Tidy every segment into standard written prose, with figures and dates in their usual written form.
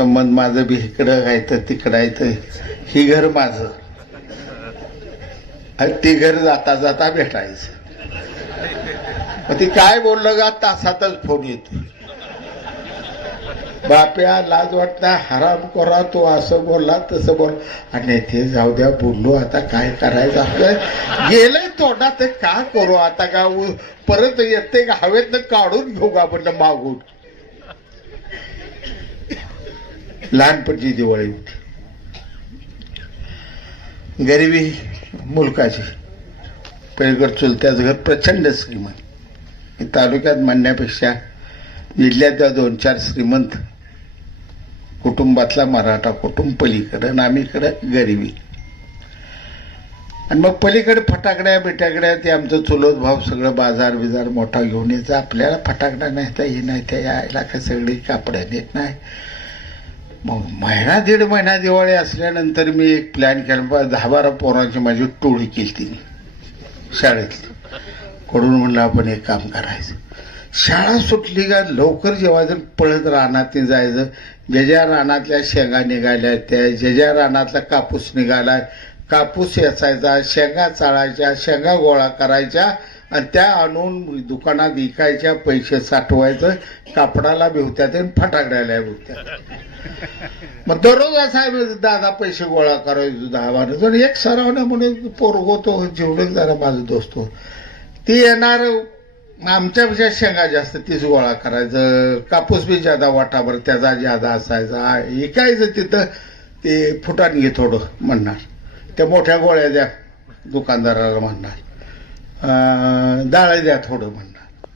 संबंध माझं बी इकडं आहे तर तिकडं आहे तर ही घर माझं आणि ती घर जाता जाता भेटायचं. ती काय बोललं का तासातच फोन येतो. बाप्या लाज वाटता हराम करा तो असं बोलला तसं बोल आणि ते जाऊ द्या बोललो आता काय करायचं आपलं गेलंय तोंडात ते का करू आता का परत येते का हवेतनं काढून घेऊ का म्हणलं मागून. लहानपणची दिवाळी होती. गरिबी मुलकाची. पलीकड चुलत्याच घर प्रचंड श्रीमंत. तालुक्यात म्हणण्यापेक्षा जिल्ह्यात 2-4 श्रीमंत कुटुंबातला मराठा कुटुंब पलीकडं आणि आम्हीकडं गरिबी. आणि मग पलीकडे फटाकड्या बिटाकड्या ते आमचं चुलत भाव सगळं बाजार बिजार मोठा घेऊन यायचं. आपल्याला फटाकड्या नाही तर हे नाही त्या यायला का सगळी कापड्या नेत नाही. मग महिना 1.5 महिना दिवाळी असल्यानंतर मी एक प्लॅन केला. 10-12 पोरांची माझी टोळी केली तिने शाळेतली. कडून म्हणलं आपण एक काम करायचं. शाळा सुटली का लवकर जेवायचं पळत रानात जायचं. ज्या ज्या रानातल्या शेंगा निघाल्या त्या ज्या ज्या रानातला कापूस निघाला कापूस वेचायचा. शेंगा चाळायच्या शेंगा गोळा करायच्या आणि त्या आणून दुकानात विकायच्या. पैसे साठवायचं. कापडाला भिवत्यात आणि फटाकड्याला भिवत्यात. मग दररोज असा दादा पैसे गोळा करायचो 10-12 एक सरावण्या म्हणून पोरगो तो जेवढं जरा माझं दोस्त ती येणार. आमच्यापेक्षा शेंगा जास्त तीच गोळा करायचं. कापूस बी ज्यादा वाटाभर त्याचा ज्यादा असायचा. विकायचं तिथं ते फुटान घे थोडं म्हणणार. त्या मोठ्या गोळ्या द्या दुकानदाराला म्हणणार. डाळ द्या थोडं म्हणणार.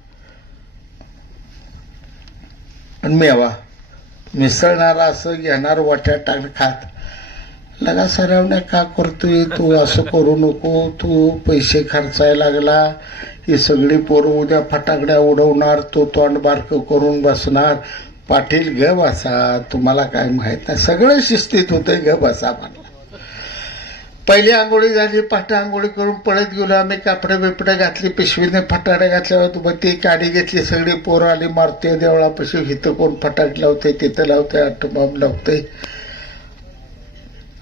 आणि मेवा मिसळणार असं घेणार वाट्यात टाक खात. लगा सरावण्या का करतोय तू असं करू नको. तू पैसे खर्चायला लागला. ही सगळी पोरं उद्या फटाकड्या उडवणार. तो तोंड बारकं करून बसणार. पाटील ग बसा तुम्हाला काय माहित नाही. सगळं शिस्तीत होतंय ग बसा म्हणला. पहिली आंघोळी झाली. पाटा आंघोळी करून पळत गेलो आम्ही. कापडे बिपडे घातली. पिशवीने फटाकडे घातल्यावर मग ती गाडी घेतली. सगळी पोरं आली. मारते देवळापाशी. इथं कोण फटाके लावते तिथं लावते आटोबॉम्ब लावते.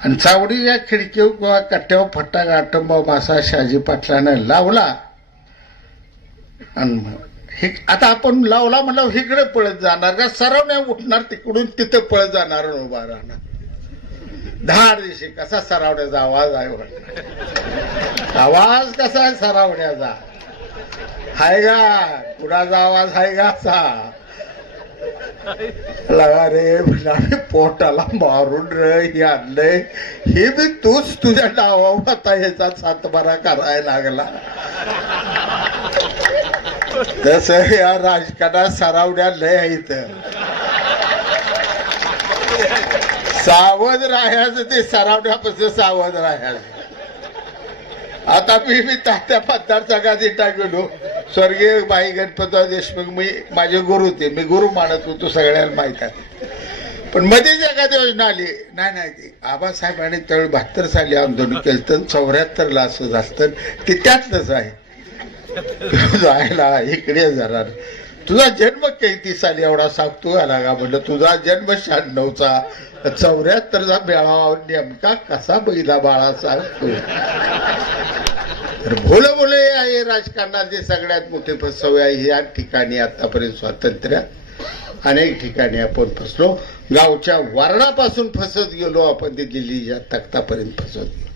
आणि चावडीच्या खिडकीवर किंवा कट्ट्यावर फटाक आटोबॉम्ब असा शहाजी पाटलानं लावला. आणि आता आपण लावला म्हणलं इकडे पळत जाणार का सरावण्या उठणार तिकडून तिथं पळत जाणार उभा राहणार. 10 दिवशी कसा सरावण्याचा आवाज आहे. आवाज कसा आहे सरावण्याचा हाय का कुणाचा आवाज आहे का असा लगा रे म्हणा पोटाला मारून रे आणलंय. हे बी तूच तुझ्या डावावर आता ह्याचा 7-12 करायला लागला. तसं या राजकारणात सरावण्या लय आहेत. सावध राहायचं ते सरावण्यापासून सावध राहायचं. आता मी तात्या मतदारसंघात गेलो. स्वर्गीय बाई गणपतराव देशमुख मी माझे गुरु ते मी गुरु मानत होतो सगळ्यांना माहित आहे. पण मध्ये जगात योजना आली नाही ती आबासाहेबांनी त्यावेळी 72 साली आंदोलन केलं तर 74ला असं झालं. ते त्यातलंच आहे. जायला इकडे जाणार. तुझा जन्म किती साली एवढा सांगतो आला का म्हणलं. तुझा जन्म 96चा 74चा मेळावा नेमका कसा बैला बाळा सांगतो. तर भोले आहे राजकारणाचे सगळ्यात मोठे फसवे आहे. या ठिकाणी आतापर्यंत स्वातंत्र्यात अनेक ठिकाणी आपण फसलो. गावच्या वारणापासून फसत गेलो आपण ते दिल्लीच्या तख्तापर्यंत फसत गेलो.